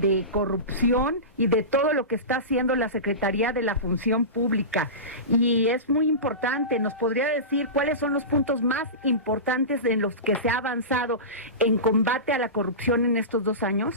de corrupción y de todo lo que está haciendo la Secretaría de la Función Pública. Y es muy importante, ¿nos podría decir cuáles son los puntos más importantes en los que se ha avanzado en combate a la corrupción en estos 2 años?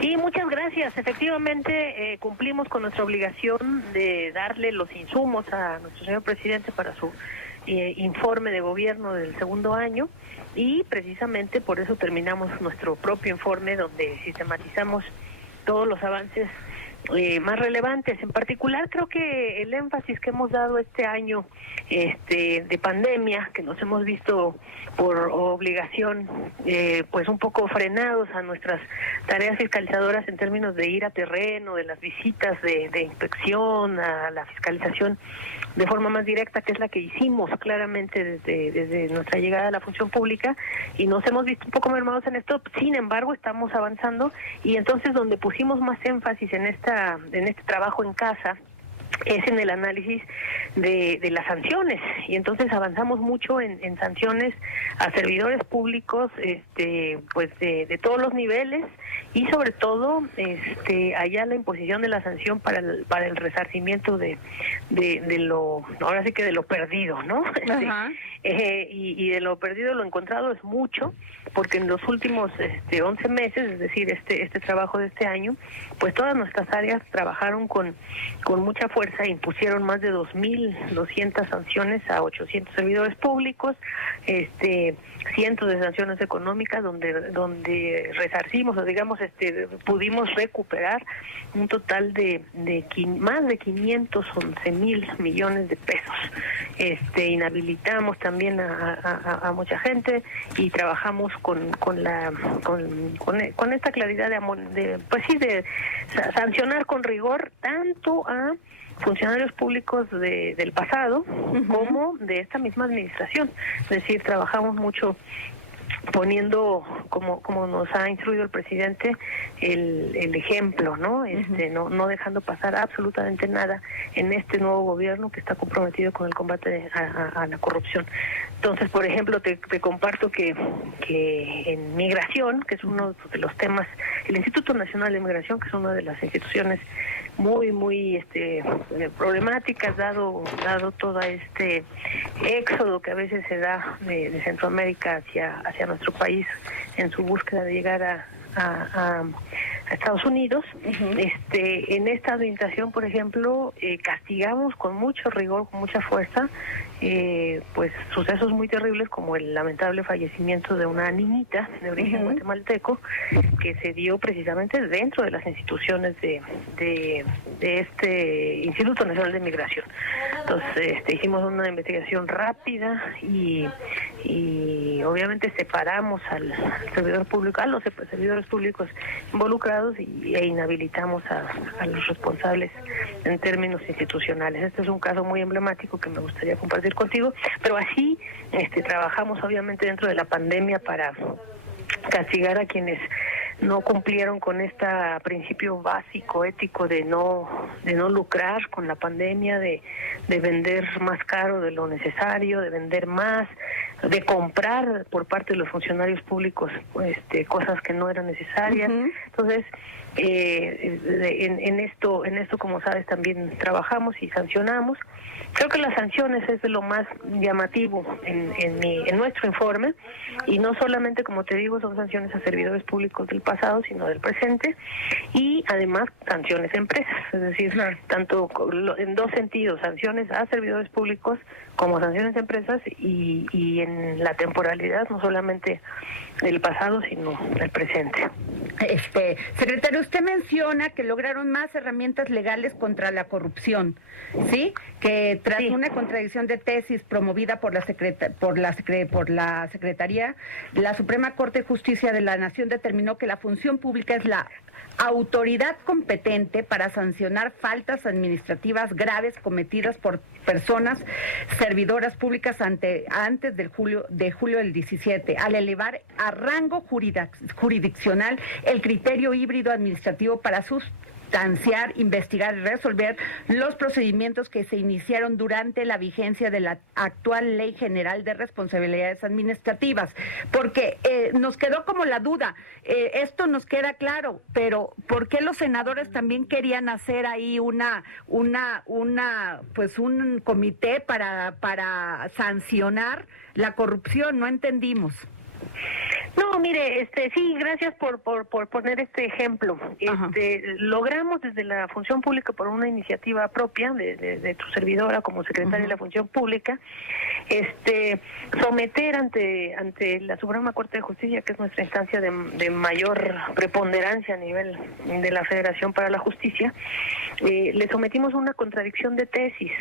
Sí, muchas gracias. Efectivamente, cumplimos con nuestra obligación de darle los insumos a nuestro señor presidente para su informe de gobierno del segundo año, y precisamente por eso terminamos nuestro propio informe donde sistematizamos todos los avances más relevantes. En particular, creo que el énfasis que hemos dado este año de pandemia, que nos hemos visto por obligación pues un poco frenados a nuestras tareas fiscalizadoras en términos de ir a terreno, de las visitas de inspección, a la fiscalización de forma más directa, que es la que hicimos claramente desde nuestra llegada a la función pública, y nos hemos visto un poco mermados en esto. Sin embargo, estamos avanzando, y entonces donde pusimos más énfasis en este trabajo en casa es en el análisis de las sanciones, y entonces avanzamos mucho en sanciones a servidores públicos pues de todos los niveles, y sobre todo allá la imposición de la sanción para el resarcimiento de lo, ahora sí que de lo perdido, ¿no? Y de lo perdido, lo encontrado es mucho, porque en los últimos 11 meses, es decir, este trabajo de este año, pues todas nuestras áreas trabajaron con mucha fuerza e impusieron más de 2.200 sanciones a 800 servidores públicos, cientos de sanciones económicas donde resarcimos, o digamos, pudimos recuperar un total de más de 511,000 millones de pesos. Inhabilitamos también a mucha gente, y trabajamos con esta claridad de sancionar con rigor tanto a funcionarios públicos del pasado como de esta misma administración. Es decir, trabajamos mucho poniendo, como nos ha instruido el presidente, el ejemplo, ¿no? No dejando pasar absolutamente nada en este nuevo gobierno que está comprometido con el combate a la corrupción. Entonces, por ejemplo, te comparto que en migración, que es uno de los temas, el Instituto Nacional de Migración, que es una de las instituciones muy problemáticas, dado todo este éxodo que a veces se da de Centroamérica hacia nuestro país en su búsqueda de llegar a Estados Unidos. En esta orientación, por ejemplo, castigamos con mucho rigor, con mucha fuerza, pues sucesos muy terribles como el lamentable fallecimiento de una niñita de origen guatemalteco, que se dio precisamente dentro de las instituciones de este Instituto Nacional de Migración. Entonces hicimos una investigación rápida y obviamente separamos al servidor público, a los servidores públicos involucrados, e inhabilitamos a los responsables en términos institucionales. Este es un caso muy emblemático que me gustaría compartir contigo, pero así trabajamos obviamente dentro de la pandemia para castigar a quienes no cumplieron con este principio básico ético de no lucrar con la pandemia, de vender más caro de lo necesario, de vender más, de comprar por parte de los funcionarios públicos cosas que no eran necesarias. Entonces, en esto, como sabes, también trabajamos y sancionamos. Creo que las sanciones es de lo más llamativo en nuestro informe, y no solamente, como te digo, son sanciones a servidores públicos del pasado, sino del presente, y además sanciones a empresas, es decir, tanto en dos sentidos, sanciones a servidores públicos como sanciones a empresas, y en la temporalidad, no solamente el pasado, sino el presente. Secretario, usted menciona que lograron más herramientas legales contra la corrupción, ¿sí? Que tras una contradicción de tesis promovida por la Secretaría, la Suprema Corte de Justicia de la Nación determinó que la función pública es la autoridad competente para sancionar faltas administrativas graves cometidas por personas servidoras públicas antes de julio del 17, al elevar a rango jurisdiccional el criterio híbrido administrativo para sus sustanciar, investigar y resolver los procedimientos que se iniciaron durante la vigencia de la actual Ley General de Responsabilidades Administrativas, porque nos quedó como la duda, esto nos queda claro, pero ¿por qué los senadores también querían hacer ahí pues un comité para sancionar la corrupción? No entendimos. No, mire, sí, gracias por poner este ejemplo. Logramos desde la función pública, por una iniciativa propia de tu servidora como secretaria de la función pública, someter ante la Suprema Corte de Justicia, que es nuestra instancia de mayor preponderancia a nivel de la Federación para la Justicia, le sometimos una contradicción de tesis,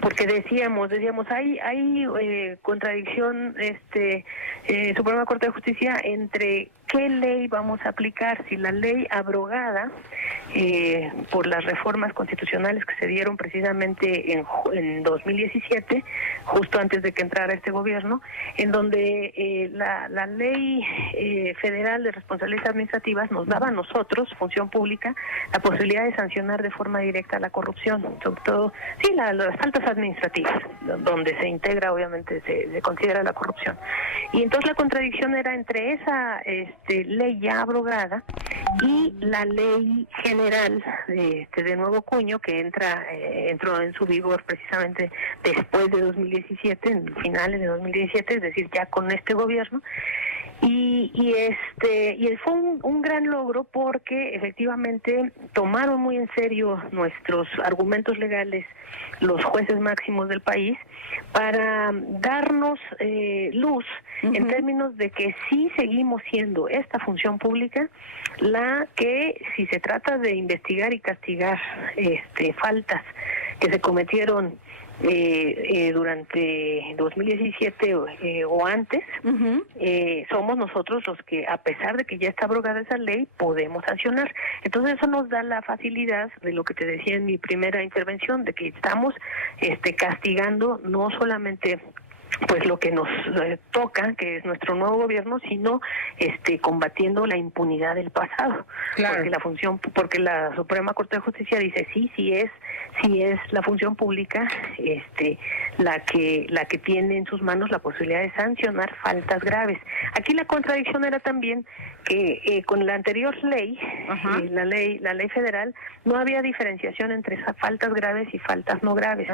porque decíamos, hay contradicción, Suprema Corte de Justicia, entre qué ley vamos a aplicar, si la ley abrogada por las reformas constitucionales que se dieron precisamente en 2017, justo antes de que entrara este gobierno, en donde la ley federal de responsabilidades administrativas nos daba a nosotros, función pública, la posibilidad de sancionar de forma directa la corrupción, sobre todo, sí, las faltas administrativas, donde se integra, obviamente, se considera la corrupción. Y entonces la contradicción era entre esa ley ya abrogada y la ley general de nuevo cuño, que entró en su vigor precisamente después de 2017, en finales de 2017, es decir, ya con este gobierno. Y fue un gran logro, porque efectivamente tomaron muy en serio nuestros argumentos legales los jueces máximos del país para darnos luz en términos de que sí seguimos siendo esta función pública la que, si se trata de investigar y castigar faltas que se cometieron durante 2017 o antes, somos nosotros los que, a pesar de que ya está abrogada esa ley, podemos sancionar. Entonces eso nos da la facilidad de lo que te decía en mi primera intervención, de que estamos castigando no solamente pues lo que nos toca, que es nuestro nuevo gobierno, sino combatiendo la impunidad del pasado. Claro. Porque la Suprema Corte de Justicia dice sí es la función pública la que tiene en sus manos la posibilidad de sancionar faltas graves. Aquí la contradicción era también que con la anterior ley, la ley federal, no había diferenciación entre esas faltas graves y faltas no graves.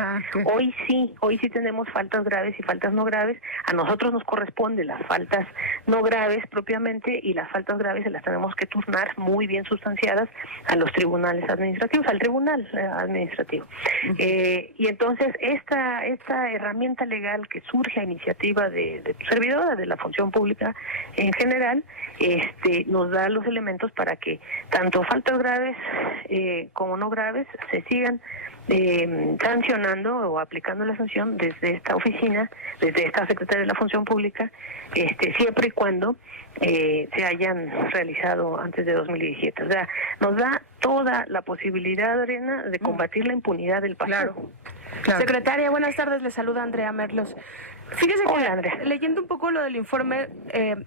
Hoy sí tenemos faltas graves y faltas no graves. A nosotros nos corresponde las faltas no graves propiamente, y las faltas graves se las tenemos que turnar muy bien sustanciadas a los tribunales administrativos, al tribunal administrativo. Y entonces esta herramienta legal que surge a iniciativa de tu servidora, de la función pública en general, nos da los elementos para que tanto faltas graves como no graves se sigan sancionando o aplicando la sanción desde esta oficina, desde esta Secretaría de la Función Pública, siempre y cuando se hayan realizado antes de 2017. O sea, nos da toda la posibilidad, Adriana, de combatir la impunidad del pasado. Claro. Secretaria, buenas tardes, le saluda Andrea Merlos. Fíjese que leyendo un poco lo del informe,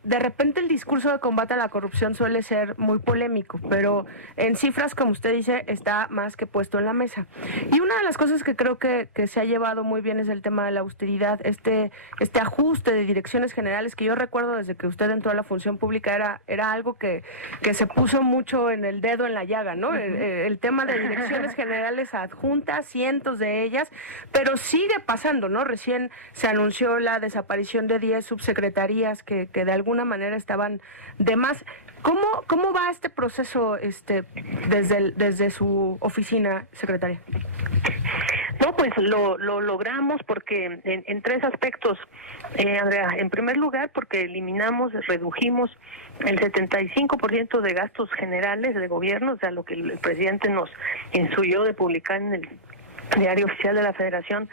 de repente el discurso de combate a la corrupción suele ser muy polémico, pero en cifras, como usted dice, está más que puesto en la mesa. Y una de las cosas que creo que se ha llevado muy bien es el tema de la austeridad, este ajuste de direcciones generales, que yo recuerdo desde que usted entró a la función pública era algo que se puso mucho en el dedo en la llaga, ¿no? El tema de direcciones generales adjuntas, cientos de ellas, pero sigue pasando, ¿no? Recién se anunció la desaparición de 10 subsecretarías que de alguna manera estaban de más. ¿Cómo va este proceso desde su oficina, secretaria? No, pues lo logramos porque en tres aspectos, Andrea. En primer lugar, porque redujimos el 75% de gastos generales de gobierno, o sea, lo que el presidente nos instruyó de publicar en el Diario Oficial de la Federación,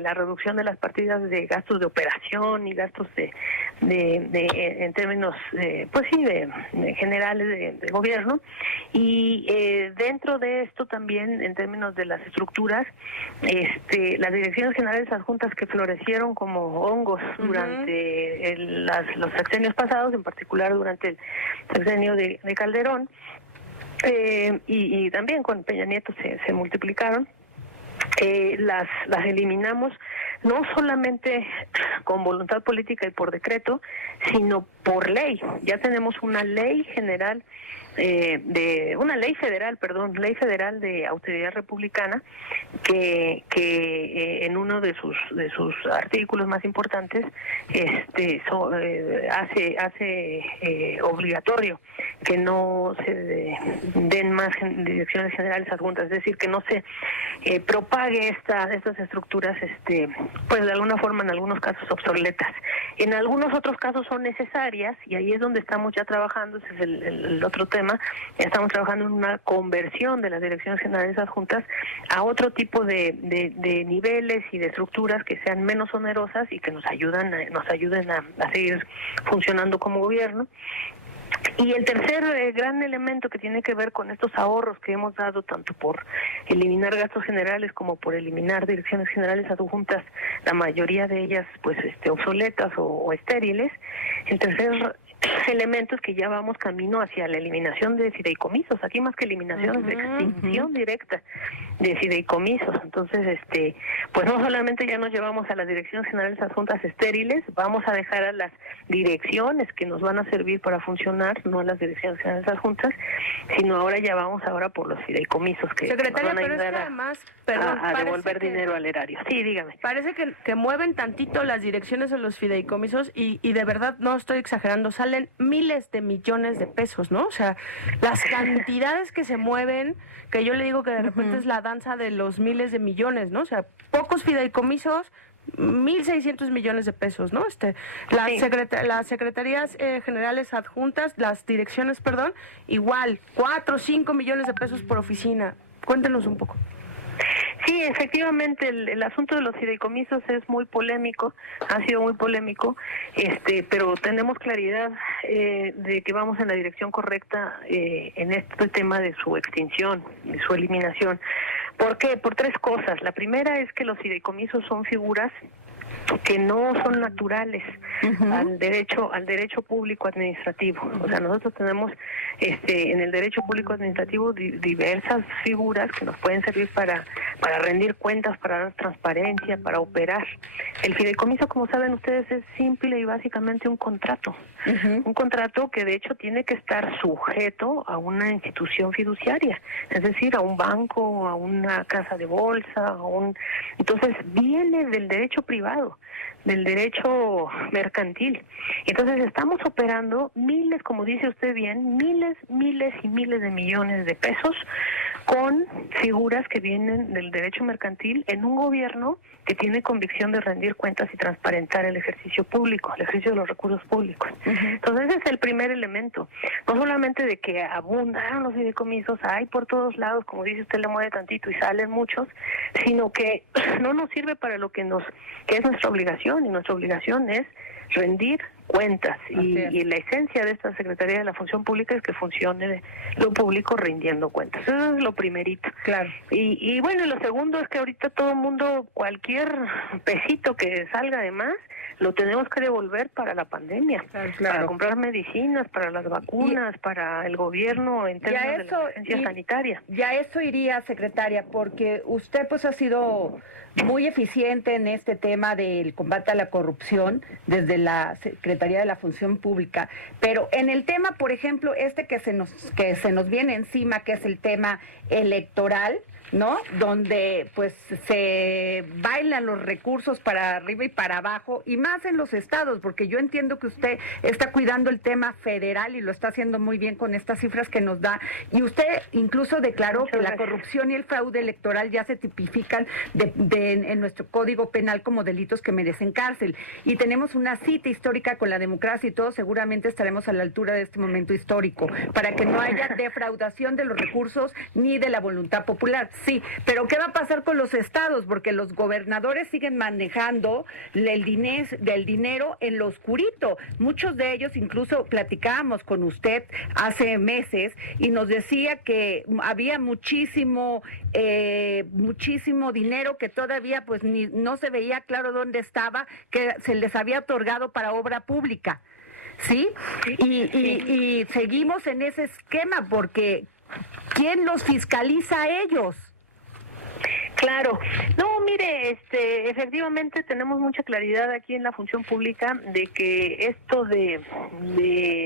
la reducción de las partidas de gastos de operación y gastos en términos pues sí de generales de gobierno, y dentro de esto también en términos de las estructuras, las direcciones generales adjuntas que florecieron como hongos durante los sexenios pasados, en particular durante el sexenio de Calderón, y también con Peña Nieto se multiplicaron. Las eliminamos no solamente con voluntad política y por decreto, sino por ley. Ya tenemos una ley general ley federal de autoridad republicana que en uno de sus artículos más importantes hace obligatorio que no se den más direcciones generales adjuntas, es decir, que no se propague estas estructuras pues de alguna forma en algunos casos obsoletas. En algunos otros casos son necesarias y ahí es donde estamos ya trabajando, ese es el otro tema. Ya estamos trabajando en una conversión de las direcciones generales adjuntas a otro tipo de niveles y de estructuras que sean menos onerosas y que nos ayuden a seguir funcionando como gobierno. Y el tercer gran elemento que tiene que ver con estos ahorros que hemos dado tanto por eliminar gastos generales como por eliminar direcciones generales adjuntas, la mayoría de ellas pues obsoletas o estériles, el tercer elementos que ya vamos camino hacia la eliminación de fideicomisos, aquí más que eliminación, de extinción directa de fideicomisos. Entonces, pues no solamente ya nos llevamos a las direcciones generales adjuntas estériles, vamos a dejar a las direcciones que nos van a servir para funcionar, no a las direcciones generales adjuntas, sino ahora ya vamos por los fideicomisos que nos van a ayudar a devolver dinero al erario. Sí, dígame. Parece que mueven tantito las direcciones o los fideicomisos y de verdad no estoy exagerando, salen miles de millones de pesos, ¿no? O sea, las cantidades que se mueven, que yo le digo que de repente es la danza de los miles de millones, ¿no? O sea, pocos fideicomisos, 1.600 millones de pesos, ¿no? Las secretarías generales adjuntas, las direcciones, igual, 4 o 5 millones de pesos por oficina. Cuéntenos un poco. Sí, efectivamente, el asunto de los fideicomisos es muy polémico, ha sido muy polémico, pero tenemos claridad de que vamos en la dirección correcta en este tema de su extinción, de su eliminación. ¿Por qué? Por tres cosas. La primera es que los fideicomisos son figuras que no son naturales al derecho público administrativo. O sea, nosotros tenemos en el derecho público administrativo diversas figuras que nos pueden servir para rendir cuentas, para dar transparencia, para operar. El fideicomiso, como saben ustedes, es simple y básicamente un contrato. Un contrato que de hecho tiene que estar sujeto a una institución fiduciaria, es decir, a un banco, a una casa de bolsa, entonces viene del derecho privado, del derecho mercantil. Entonces estamos operando miles, como dice usted bien, miles y miles de millones de pesos con figuras que vienen del derecho mercantil en un gobierno que tiene convicción de rendir cuentas y transparentar el ejercicio público, el ejercicio de los recursos públicos. Entonces ese es el primer elemento. No solamente de que abundan los fideicomisos, hay por todos lados, como dice usted, le mueve tantito y salen muchos, sino que no nos sirve para lo que es nuestra obligación, y nuestra obligación es rendir cuentas y la esencia de esta Secretaría de la Función Pública es que funcione lo público rindiendo cuentas. Eso es lo primerito. Claro. Y bueno, lo segundo es que ahorita todo el mundo, cualquier pesito que salga de más, lo tenemos que devolver para la pandemia, para comprar medicinas, para las vacunas, para el gobierno en términos de la emergencia sanitaria. Ya eso iría, secretaria, porque usted pues ha sido muy eficiente en este tema del combate a la corrupción desde la Secretaría de la Función Pública, pero en el tema, por ejemplo, que se nos viene encima, que es el tema electoral, ¿no? Donde pues se bailan los recursos para arriba y para abajo, y más en los estados, porque yo entiendo que usted está cuidando el tema federal y lo está haciendo muy bien con estas cifras que nos da, y usted incluso declaró que la corrupción y el fraude electoral ya se tipifican en nuestro Código Penal como delitos que merecen cárcel, y tenemos una cita histórica con la democracia y todos seguramente estaremos a la altura de este momento histórico, para que no haya defraudación de los recursos ni de la voluntad popular. Sí, pero ¿qué va a pasar con los estados? Porque los gobernadores siguen manejando del dinero en lo oscurito. Muchos de ellos, incluso platicábamos con usted hace meses y nos decía que había muchísimo dinero que todavía pues no se veía claro dónde estaba, que se les había otorgado para obra pública. ¿sí? Y seguimos en ese esquema porque ¿quién los fiscaliza a ellos? Claro. No, mire, efectivamente tenemos mucha claridad aquí en la función pública de que esto de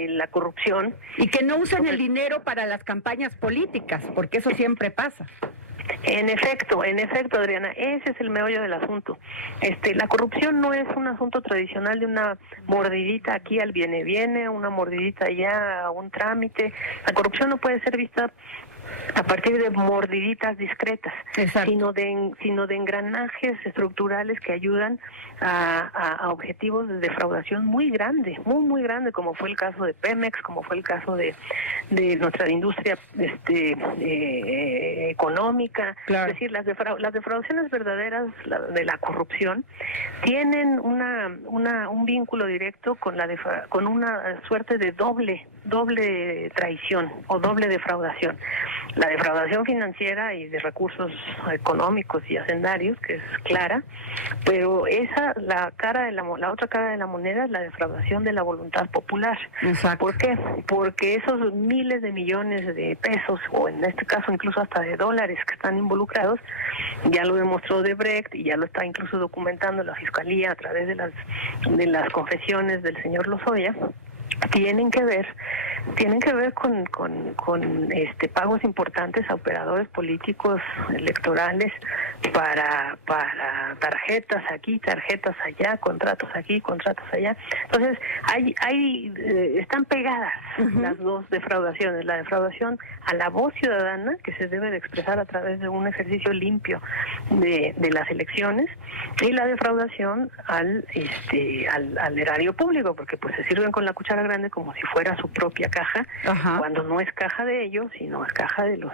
la corrupción... Y que no usen el dinero para las campañas políticas, porque eso siempre pasa. En efecto, Adriana, ese es el meollo del asunto. La corrupción no es un asunto tradicional de una mordidita aquí al viene, una mordidita allá a un trámite. La corrupción no puede ser vista a partir de mordiditas discretas, sino de engranajes estructurales que ayudan a objetivos de defraudación muy grande, muy grande, como fue el caso de Pemex, como fue el caso de nuestra industria económica. Claro. Es decir, las defraudaciones verdaderas de la corrupción tienen un vínculo directo con una suerte de doble traición o doble defraudación. La defraudación financiera y de recursos económicos y hacendarios, que es clara, pero la otra cara de la moneda es la defraudación de la voluntad popular. Exacto. ¿Por qué? Porque esos miles de millones de pesos, o en este caso incluso hasta de dólares que están involucrados, ya lo demostró Odebrecht y ya lo está incluso documentando la Fiscalía a través de las confesiones del señor Lozoya, tienen que ver con pagos importantes a operadores políticos electorales para tarjetas aquí, tarjetas allá, contratos aquí, contratos allá. Entonces, están pegadas las dos defraudaciones, la defraudación a la voz ciudadana, que se debe de expresar a través de un ejercicio limpio de las elecciones, y la defraudación al erario público, porque pues se sirven con la cuchara grande como si fuera su propia caja, cuando no es caja de ellos, sino es caja de los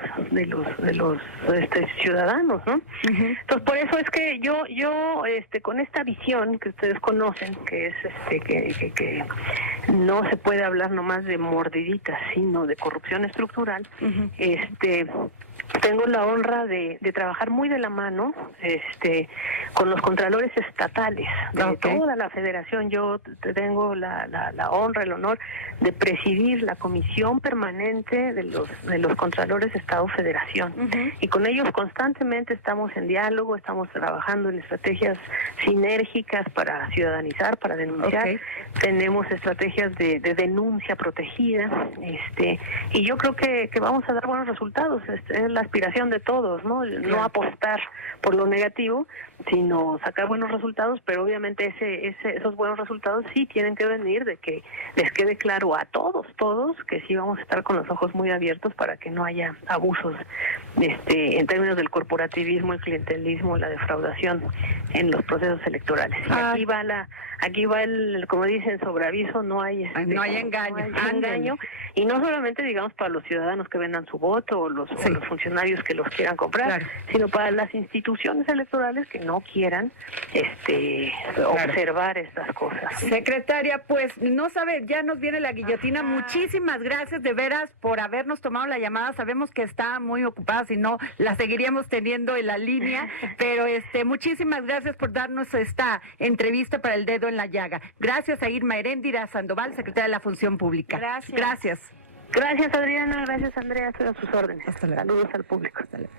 ciudadanos, ¿no? Entonces, por eso es que yo con esta visión que ustedes conocen, que es que no se puede hablar nomás de mordiditas, sino de corrupción estructural, tengo la honra de trabajar muy de la mano con los contralores estatales de toda la federación. Yo tengo la honra, el honor de presidir la comisión permanente de los contralores Estado-Federación. Y con ellos constantemente estamos en diálogo, estamos trabajando en estrategias sinérgicas para ciudadanizar, para denunciar. Tenemos estrategias de denuncia protegida, y yo creo que vamos a dar buenos resultados. Es la aspiración de todos, ¿no? No apostar por lo negativo, sino sacar buenos resultados, pero obviamente esos buenos resultados sí tienen que venir de que les quede claro a todos que sí vamos a estar con los ojos muy abiertos para que no haya abusos en términos del corporativismo, el clientelismo, la defraudación en los procesos electorales. Aquí va el, como dicen, sobre aviso, no hay engaño, y no solamente digamos para los ciudadanos que vendan su voto o los funcionarios que los quieran comprar, sino para las instituciones electorales que no quieran observar estas cosas. Secretaria, pues no sabe, ya nos viene la guillotina. Muchísimas gracias de veras por habernos tomado la llamada. Sabemos que está muy ocupada, si no la seguiríamos teniendo en la línea, pero muchísimas gracias por darnos esta entrevista para El Dedo en la Llaga. Gracias a Irma Heréndira Sandoval, secretaria de la Función Pública. Gracias. Gracias, Adriana. Gracias, Andrea. Estoy a sus órdenes. Hasta luego. Saludos al público. Hasta luego.